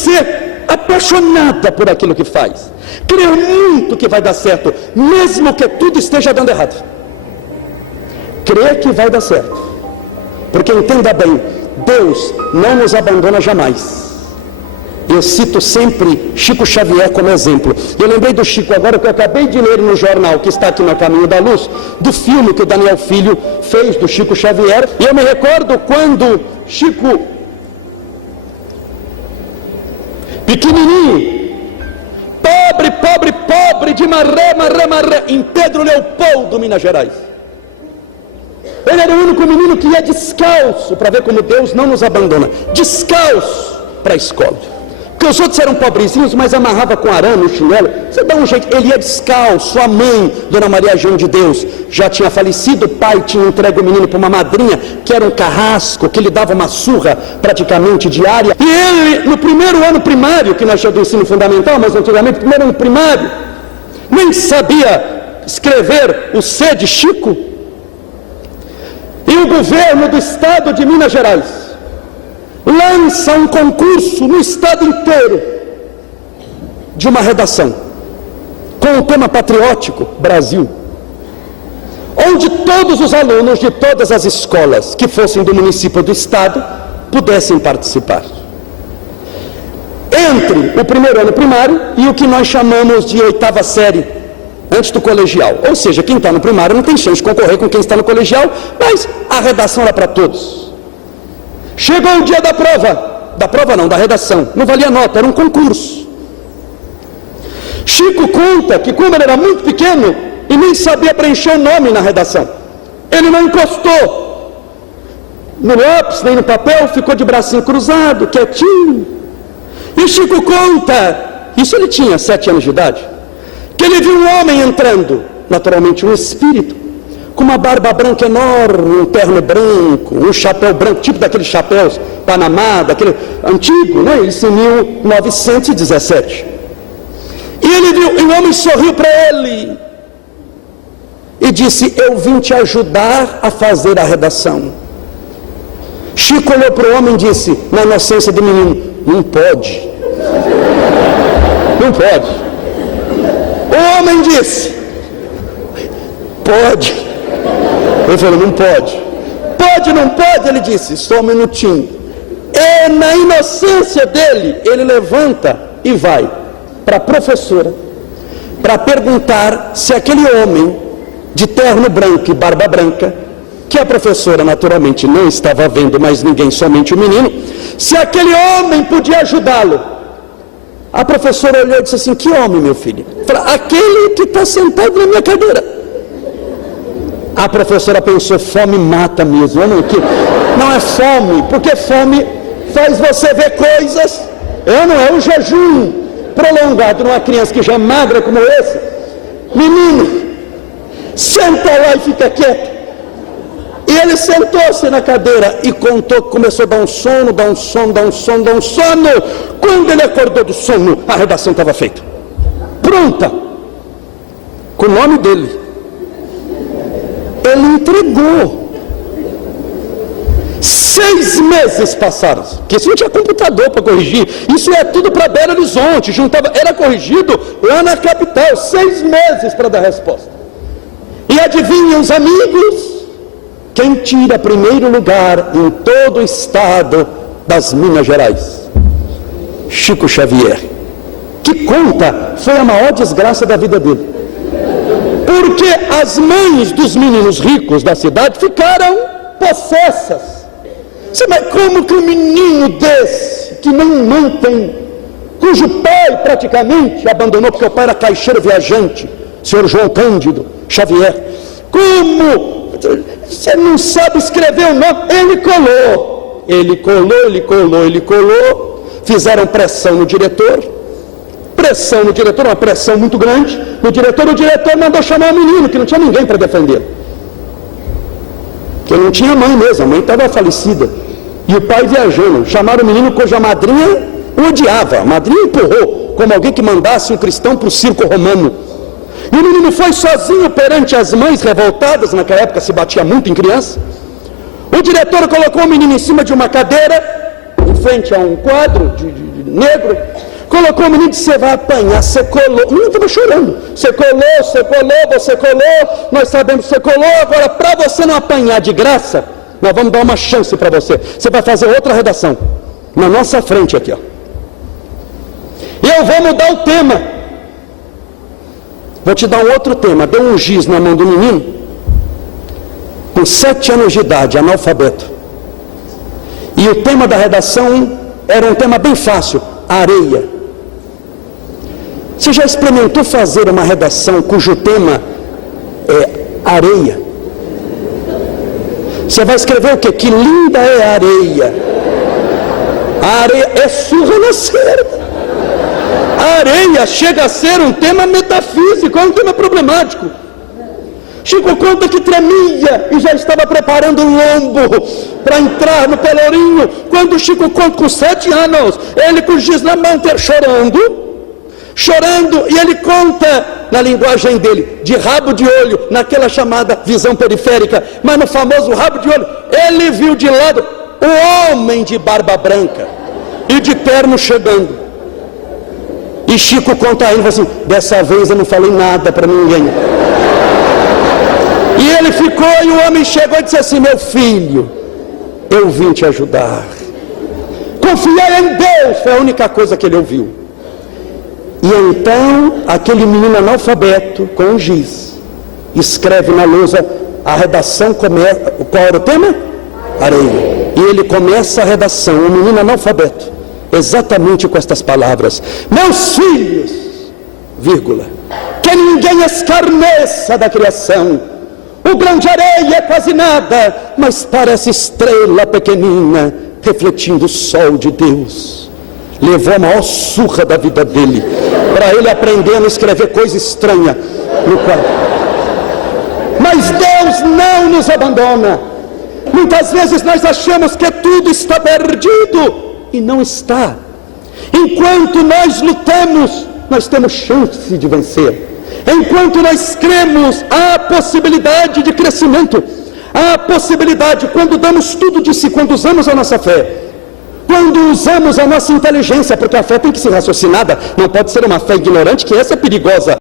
ser apaixonada por aquilo que faz, crer muito que vai dar certo, mesmo que tudo esteja dando errado. Crer que vai dar certo, porque entenda bem, Deus não nos abandona jamais. Eu cito sempre Chico Xavier como exemplo. Eu lembrei do Chico agora, que eu acabei de ler no jornal, que está aqui no Caminho da Luz, do filme que o Daniel Filho fez do Chico Xavier. E eu me recordo quando Chico, pequenininho, pobre, de maré, em Pedro Leopoldo, Minas Gerais. Ele era o único menino que ia descalço, para ver como Deus não nos abandona, descalço para a escola. Porque os outros eram pobrezinhos, mas amarrava com arame, chinelo. Você dá um jeito, ele ia descalço. A mãe, Dona Maria João de Deus, já tinha falecido. O pai tinha entregue o menino para uma madrinha, que era um carrasco, que lhe dava uma surra praticamente diária. E ele, no primeiro ano primário, que nós chamamos do ensino fundamental, mas antigamente, primeiro ano primário, nem sabia escrever o C de Chico. E o governo do estado de Minas Gerais lança um concurso no estado inteiro de uma redação com o tema patriótico Brasil, onde todos os alunos de todas as escolas que fossem do município do estado pudessem participar. Entre o primeiro ano primário e o que nós chamamos de 8ª série, antes do colegial. Ou seja, quem está no primário não tem chance de concorrer com quem está no colegial, mas a redação era para todos. Chegou o dia da prova não, da redação, não valia nota, era um concurso. Chico conta que quando ele era muito pequeno e nem sabia preencher o nome na redação, ele não encostou no lápis nem no papel, ficou de bracinho cruzado, quietinho. E Chico conta, isso ele tinha 7 anos de idade, que ele viu um homem entrando, naturalmente um espírito, com uma barba branca enorme, um terno branco, um chapéu branco, tipo daqueles chapéus Panamá, daquele antigo, né? Isso em 1917. E ele viu, e o homem sorriu para ele e disse: eu vim te ajudar a fazer a redação. Chico olhou para o homem e disse, na inocência do menino: não pode. Não pode. O homem disse: pode. Ele falou: não pode. Pode, não pode? Ele disse: só um minutinho. E na inocência dele, ele levanta e vai para a professora para perguntar se aquele homem de terno branco e barba branca, que a professora naturalmente não estava vendo, mas ninguém, somente o menino, se aquele homem podia ajudá-lo. A professora olhou e disse assim: que homem, meu filho? Falou: aquele que está sentado na minha cadeira. A professora pensou: fome mata mesmo. Não é fome, porque fome faz você ver coisas. Não é o jejum prolongado numa criança que já é magra como esse. Menino, senta lá e fica quieto. E ele sentou-se na cadeira e contou que começou a dar um sono. Quando ele acordou do sono, a redação estava feita, pronta, com o nome dele. Ele entregou. 6 meses passaram, porque isso não tinha computador para corrigir, isso é tudo para Belo Horizonte, era corrigido lá na capital. 6 meses para dar resposta. E adivinha, os amigos, quem tira primeiro lugar em todo o estado das Minas Gerais? Chico Xavier, que conta, foi a maior desgraça da vida dele, porque as mães dos meninos ricos da cidade ficaram possessas. Mas como que um menino desse, que nem mãe tem, cujo pai praticamente abandonou porque o pai era caixeiro viajante, senhor João Cândido Xavier, como você não sabe escrever o nome? Ele colou, fizeram pressão no diretor, uma pressão muito grande no diretor. O diretor mandou chamar o menino, que não tinha ninguém para defender, porque não tinha mãe mesmo, a mãe estava falecida, e o pai viajando. Chamaram o menino cuja madrinha o odiava. A madrinha empurrou, como alguém que mandasse um cristão para o circo romano. E o menino foi sozinho perante as mães revoltadas. Naquela época se batia muito em criança. O diretor colocou o menino em cima de uma cadeira, em frente a um quadro negro, colocou o menino, você vai apanhar, você colou. O menino estava chorando. Você colou, nós sabemos que você colou, agora para você não apanhar de graça, nós vamos dar uma chance para você. Você vai fazer outra redação, na nossa frente aqui, ó. E eu vou mudar o tema. Vou te dar um outro tema. Deu um giz na mão do menino, com 7 anos de idade, analfabeto. E o tema da redação era um tema bem fácil, areia. Você já experimentou fazer uma redação cujo tema é areia? Você vai escrever o quê? Que linda é a areia. A areia é surra na cerda. A areia chega a ser um tema metafísico, é um tema problemático. Chico conta que tremia e já estava preparando um lombo para entrar no Pelourinho, quando Chico conta com 7 anos, ele com o giz na mão, chorando, e ele conta na linguagem dele, de rabo de olho, naquela chamada visão periférica, mas no famoso rabo de olho, ele viu de lado o homem de barba branca e de terno chegando. E Chico conta a ele, assim, dessa vez eu não falei nada para ninguém. E ele ficou, e o homem chegou e disse assim, meu filho, eu vim te ajudar. Confiar em Deus foi a única coisa que ele ouviu. E então, aquele menino analfabeto, com um giz, escreve na lousa, a redação começa, qual era o tema? Areia. E ele começa a redação, o menino analfabeto, exatamente com estas palavras, meus filhos, vírgula, que ninguém escarneça da criação, o grão de areia é quase nada, mas parece estrela pequenina, refletindo o sol de Deus. Levou a maior surra da vida dele, para ele aprender a não escrever coisa estranha no quadro. Mas Deus não nos abandona. Muitas vezes nós achamos que tudo está perdido, e não está. Enquanto nós lutamos, nós temos chance de vencer. Enquanto nós cremos, há possibilidade de crescimento, há possibilidade, quando damos tudo de si, quando usamos a nossa fé, quando usamos a nossa inteligência, porque a fé tem que ser raciocinada, não pode ser uma fé ignorante, que essa é perigosa.